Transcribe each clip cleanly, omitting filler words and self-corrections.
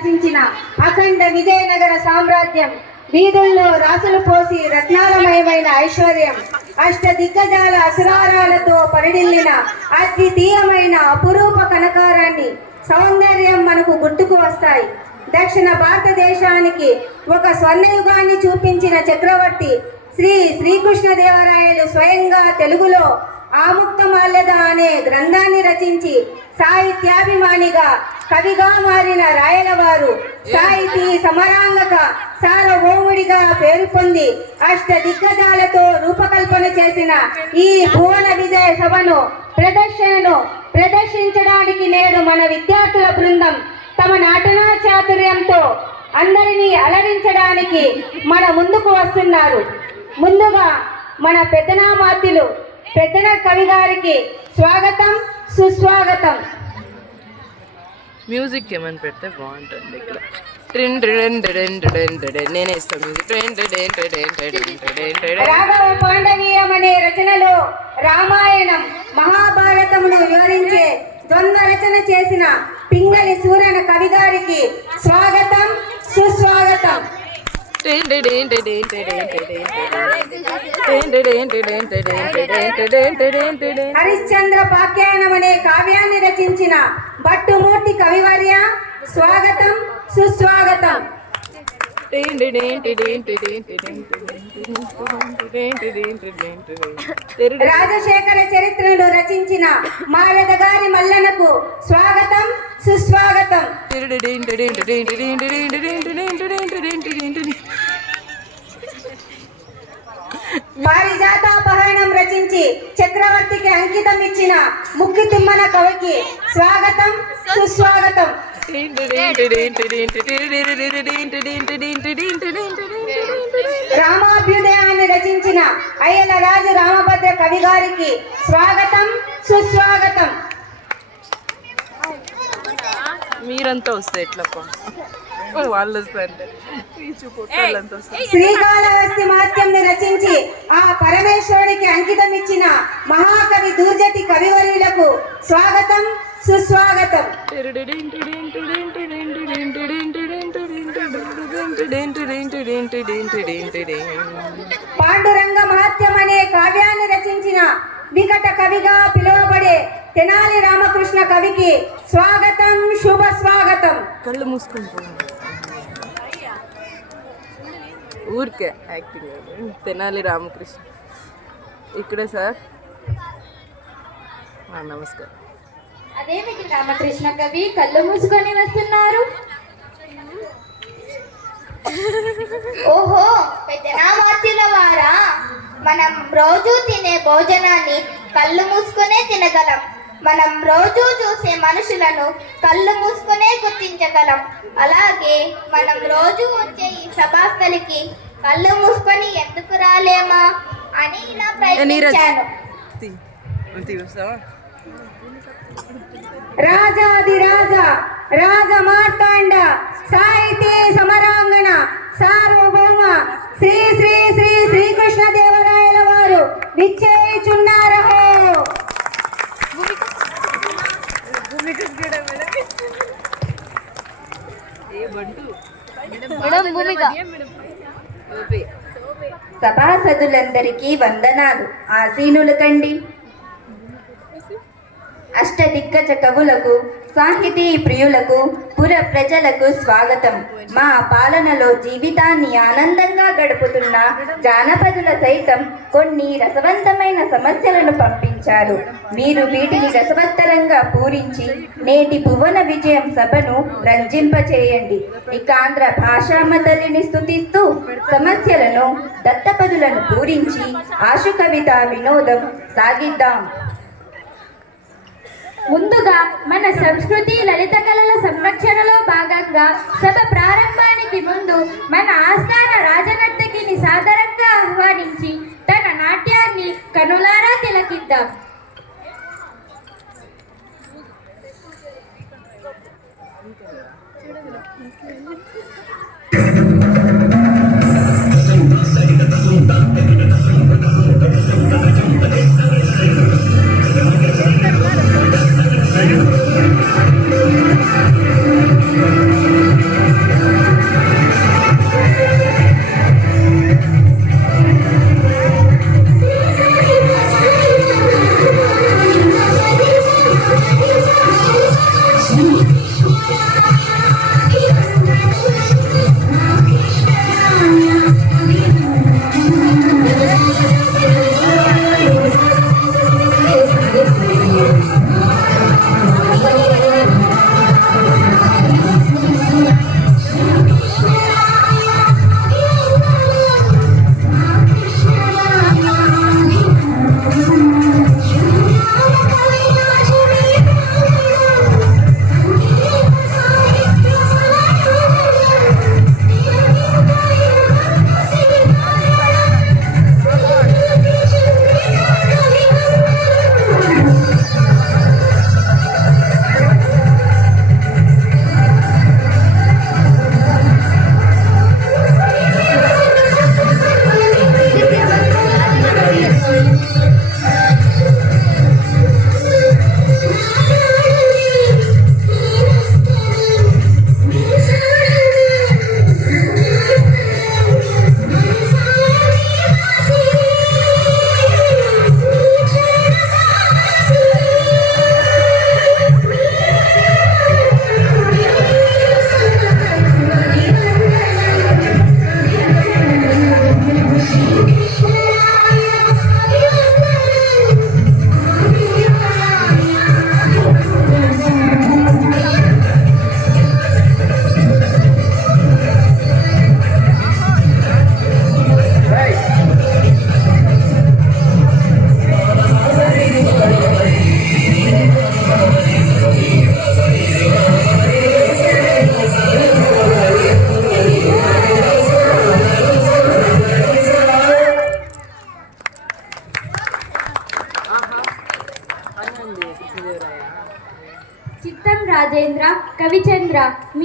రచించిన అఖండ విజయనగర సామ్రాజ్యం, వీధుల్లో రాసులు పోసి రత్నాలమయమైన ఐశ్వర్యం, అష్ట దిగ్గజాల అసురారాలతో పరిడిల్లిన అద్వితీయమైన అపురూప కనకారాన్ని, సౌందర్యం మనకు గుర్తుకు వస్తాయి. దక్షిణ భారతదేశానికి ఒక స్వర్ణయుగాన్ని చూపించిన చక్రవర్తి శ్రీకృష్ణదేవరాయలు స్వయంగా తెలుగులో ఆముక్తమాల్యద అనే గ్రంథాన్ని రచించి సాహిత్యాభిమానిగా కవిగా మారిన రాయలవారు సాహితీ సమరాంగక సార్వభౌముడిగా పేరు పొంది అష్ట దిగ్గజాలతో రూపకల్పన చేసిన ఈ భువన విజయ సభను ప్రదర్శించడానికి నేడు మన విద్యార్థుల బృందం తమ నటనా చాతుర్యంతో అందరినీ అలరించడానికి మన ముందుకు వస్తున్నారు. ముందుగా మన పెద్దనామాత్యులు పెద్దన కవి గారికి స్వాగతం, సుస్వాగతం. మ్యూజిక్ ఏమని పెడితే బాగుంటుంది. ఇక్కడ నేనే ఇస్తాను మ్యూజిక్. రాఘవ పాండవీయం అనే రచనలో రామాయణం మహాభారతమును వివరించే ద్వంద్వ రచన చేసిన పింగళి సూరన కవి గారికి స్వాగతం, సుస్వాగతం. హరిశ్చంద్ర పాఖ్యానం అనే కావ్యాన్ని రచించిన భట్టుమూర్తి కవివర్య స్వాగతం, సుస్వాగతం. రాజశేఖర చరిత్రను రచించిన మారద గారి మల్లనకు స్వాగతం, సుస్వాగతం. పారిజాతాపహరణం రచించి చక్రవర్తికి అంకితం ఇచ్చిన ముక్కి తిమ్మన కవికి స్వాగతం, సుస్వాగతం. రామాభ్యుదయాన్ని రచించిన అయ్యల రాజు రామభద్ర కవి గారికి స్వాగతం, సుస్వాగతం. మీరంతా వస్తే ఎట్లప్ప వాళ్ళు వస్తారంటే శ్రీకాళహస్తి మహత్యం రచించి ఆ పరమేశ్వరుడికి అంకితం ఇచ్చిన మహాకవి దూర్జటి కవివర్యులకు స్వాగతం, సుస్వాగతం. పాండురంగ మహత్యం అనే కావ్యాన్ని రచించిన వికట కవిగా పిలువబడే తెనాలి రామకృష్ణ కవికి స్వాగతం, శుభ స్వాగతం. కళ్ళు మూసుకుంటున్నాను ఊరికే యాక్టింగ్. తెనాలి రామకృష్ణ ఇక్కడే సార్. నమస్కారం. అదేమిటి రామకృష్ణ కవి కళ్ళు మూసుకొని వస్తున్నారు? ఓహో, పెద్దనామాత్యుల వారా. మనం రోజు తినే భోజనాన్ని కళ్ళు మూసుకునే తినగలం. మనం రోజు చూసే మనుషులను కళ్ళు మూసుకునే గుర్తించగలం. అలాగే మనం రోజు వచ్చే ఈ సభాస్థలికి కళ్ళు మూసుకొని ఎందుకు రాలేమా అని ఇలా ప్రయత్నించాను. రాజాదిరాజ రాజ మార్తాండ సాహితీ సమరాంగణ సార్వభౌమ శ్రీ శ్రీ శ్రీ శ్రీకృష్ణదేవరాయల వారు విచ్చేయుచున్నారో. సభాసదులందరికీ వందనాలు. ఆసీనులు కండి. అష్టదిగ్గజ కవులకు, సాహితీ ప్రియులకు, పుర ప్రజలకు స్వాగతం. మా పాలనలో జీవితాన్ని ఆనందంగా గడుపుతున్న జానపదుల సైతం కొన్ని రసవంతమైన సమస్యలను పంపించారు. మీరు వీటిని రసవత్తరంగా పూరించి నేటి భువన విజయం సభను రంజింపచేయండి. ఇక ఆంధ్ర భాషామ్మ తల్లిని స్తుతిస్తూ సమస్యలను, దత్తపదులను పూరించి ఆశు కవిత వినోదం సాగిద్దాం. ముందుగా మన సంస్కృతి లలిత కళల సంరక్షణలో భాగంగా సభ ప్రారంభానికి ముందు మన ఆస్థాన రాజనర్తకిని సాదరంగా ఆహ్వానించి తన నాట్యాన్ని కనులారా తిలకిద్దాం.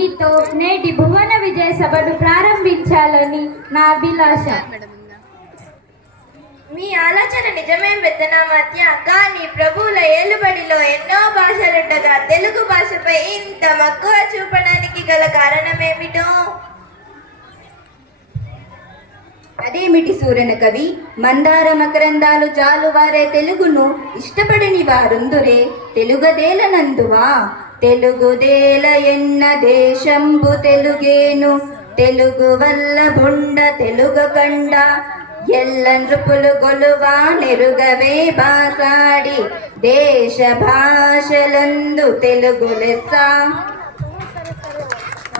మీతో నేటి భువన విజయ సభను ప్రారంభించాలని నా అభిలాష. మీ ఆలోచన నిజమేం పెద్దనామాత్య, కానీ ప్రభువుల ఏలుబడిలో ఎన్నో భాషలుండగా తెలుగు భాషపై ఇంత మక్కువ చూపడానికి గల కారణమేమిటో? అదేమిటి సూరన కవి, మందార మకరందాలు జాలువారే తెలుగును ఇష్టపడని వారుందురే తెలుగదేలనందువా. తెలుగుదేల ఎన్న దేశంబు తెలుగేను, తెలుగు వల్ల బుండ తెలుగు కండ. ఎల్ల నృపులు గొలువా నెరుగవే బాసాడి, దేశ భాషలందు తెలుగు లెస్స.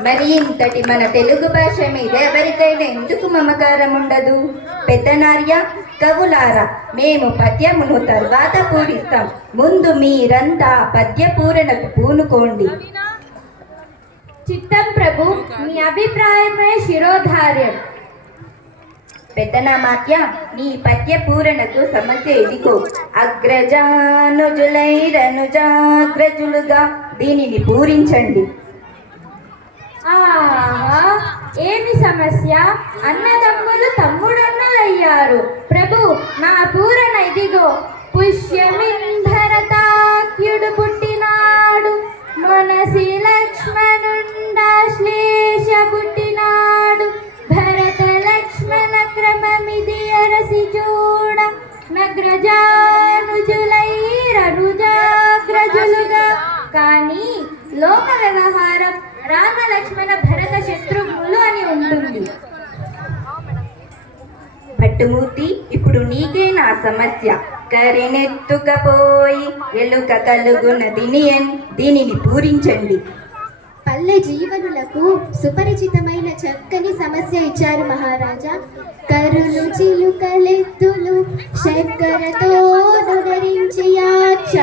మరి ఇంతటి మన తెలుగు భాష మీద ఎవరికైనా ఎందుకు మమకారం ఉండదు? పెద్దనార్య, కవులారా, మేము పద్యమును తర్వాత పూరిస్తాం. ముందు మీరంతా పద్య పూరణకు పూనుకోండి. చిత్తం ప్రభు, మీ అభిప్రాయమే శిరోధార్యం. పెద్దనామాత్య, నీ పద్య పూరణకు సమస్య ఇదిగో. అగ్రజానుజులైరనుజాగ్రజులుగా దీనిని పూరించండి. ఆహా, ఏమి సమస్య? అన్నదమ్ములు తమ్ముడన్నలయ్యారు. ప్రభు, నా పూరణ ఇదిగో. పుష్యమింధరతాక్యుడు పుట్టినాడు, మనసి లక్ష్మణుండాశ్లేష పుట్టినాడు. భరత లక్ష్మణ క్రమమిది అరసి చూడ, నగ్రజానుజులైరనుజాగ్రజులుగా. కానీ లోక వ్యవహారం రామ లక్ష్మణ భరత శత్రుఘ్నులు అని ఉంటుంది. భట్టుమూర్తి, ఇప్పుడు నీకే నా సమస్య. కరినెత్తుకపోయి ఎలుక కలుగున దీనిని పూరించండి. పల్లె జీవనులకు సుపరిచితమైన చక్కని సమస్య ఇచ్చారు మహారాజా. కరులు చిలుకలెత్తులు చక్కెరతో నుదరించి యాచ,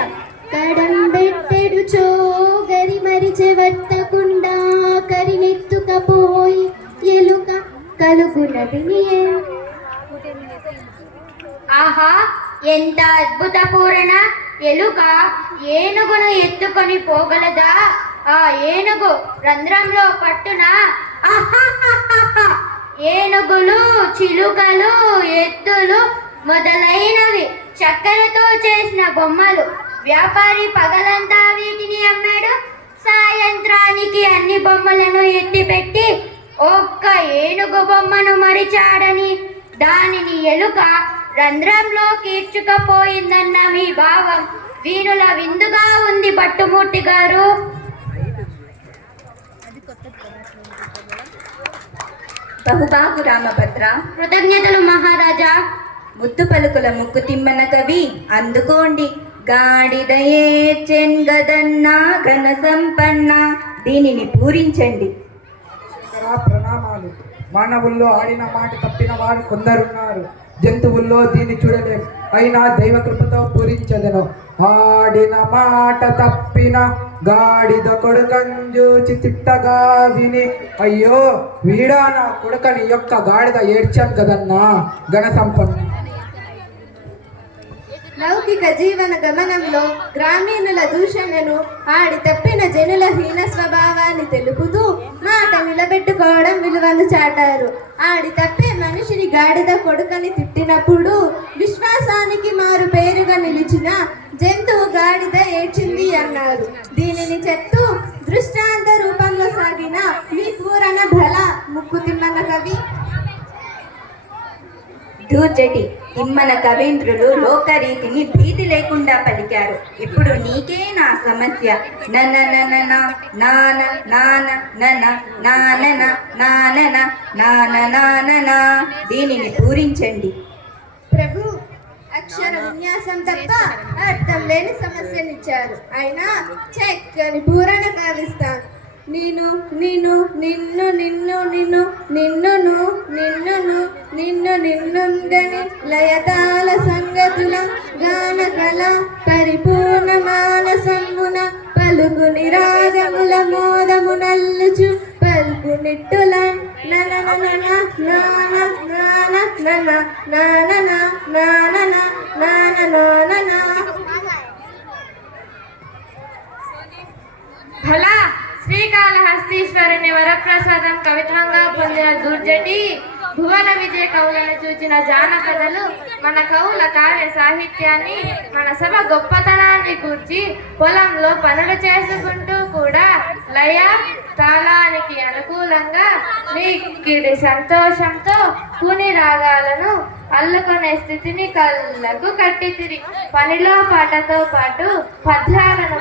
కడంబెట్టెడు చోగరి మరిచె వత్తకుండా. కరినెత్తుకపోయి ఎలుక కలుగునది. ఆహా, ఎంత అద్భుత పూరణ! ఎలుక ఏనుగును ఎత్తుకొని పోగలదా? ఆ ఏనుగు రంధ్రంలో పట్టున. ఏనుగులు, చిలుకలు, ఎద్దులు మొదలైనవి చక్కెరతో చేసిన బొమ్మలు. వ్యాపారి పగలంతా వీటిని అమ్మాడు. సాయంత్రానికి అన్ని బొమ్మలను ఎత్తిపెట్టి ఒక్క ఏనుగు బొమ్మను మరిచాడని దానిని ఎలుక రంధ్రంలో కీర్చుకపోయిందన్న మీ భావం వీణుల విందుగా ఉంది భట్టుమూర్తి గారు. బహుబాగు రామభద్ర, కృతజ్ఞతలు మహారాజా. ముద్దు పలుకుల ముక్కు తిమ్మన కవి, అందుకోండి. గాడిదయే చెంగదన్నా ఘన సంపన్న, దీనిని పూరించండి. ప్రణామాలు. మానవుల్లో ఆడిన మాట తప్పిన వారు కొందరున్నారు. జంతువుల్లో దీన్ని చూడలేం, అయినా దైవ కృపతో పూరించదను. ఆడిన మాట తప్పిన గాడిద కొడుకంజూచి తిట్టగా విని, అయ్యో వీడా నా కొడుకని యొక్క గాడిద ఏడ్చాను కదన్నా ఘన సంపన్న. లౌకిక జీవన గమనంలో గ్రామీణుల దూషణను, ఆడి తప్పిన జనుల హీన స్వభావాన్ని తెలుపుతూ మాట నిలబెట్టుకోవడం విలువను చాటారు. ఆడి తప్పే మనిషిని గాడిద కొడుకని తిట్టినప్పుడు విశ్వాసానికి మారు పేరుగా నిలిచిన జంతువు గాడిద ఏడ్చింది అన్నారు. దీనిని చెప్తూ దృష్టాంత రూపంలో సాగిన మీ పూరణ బల ముక్కు తిమ్మన కవి. దూర్జటి తిమ్మన కవీంద్రులు లోకరీతిని భీతి లేకుండా పలికారు. ఇప్పుడు నీకే నా సమస్య. నన నన నాన నాన నన నానన నానన నాన నానన, దీనిని పూరించండి. ప్రభు, అక్షర విన్యాసం తప్ప అర్థం లేని సమస్యనిచ్చారు. అయినా చక్కని పూరణ కావిస్తాను. నిన్ను నిన్ను నిన్ను నిన్ను నిన్ను నిన్నును నిన్నును నిన్ను నిన్నుందని లయతాల సంగతుల గానకల పరిపూర్ణ మానసమున పలుకు నిరాగముల మోదము నల్లుచు పలుకు నిట్టుల నన నన నాన నాన నన నాన నాన నాన. భలా శ్రీకాళహస్తీశ్వరుని వరప్రసాదం కవిత్వంగా పొందిన దుర్జటి భువన విజయ కవులను చూచిన జానపదలు మన కవుల కావ్య సాహిత్యాన్ని మన సభ గొప్పతనాన్ని కూర్చి పొలంలో పనులు చేసుకుంటూ కూడా లయ తాళానికి అనుకూలంగా మిక్కిడి సంతోషంతో కుని రాగాలను అల్లుకునే స్థితిని కళ్ళకు కట్టితిరి. పనిలో పాటతో పాటు పద్యాలను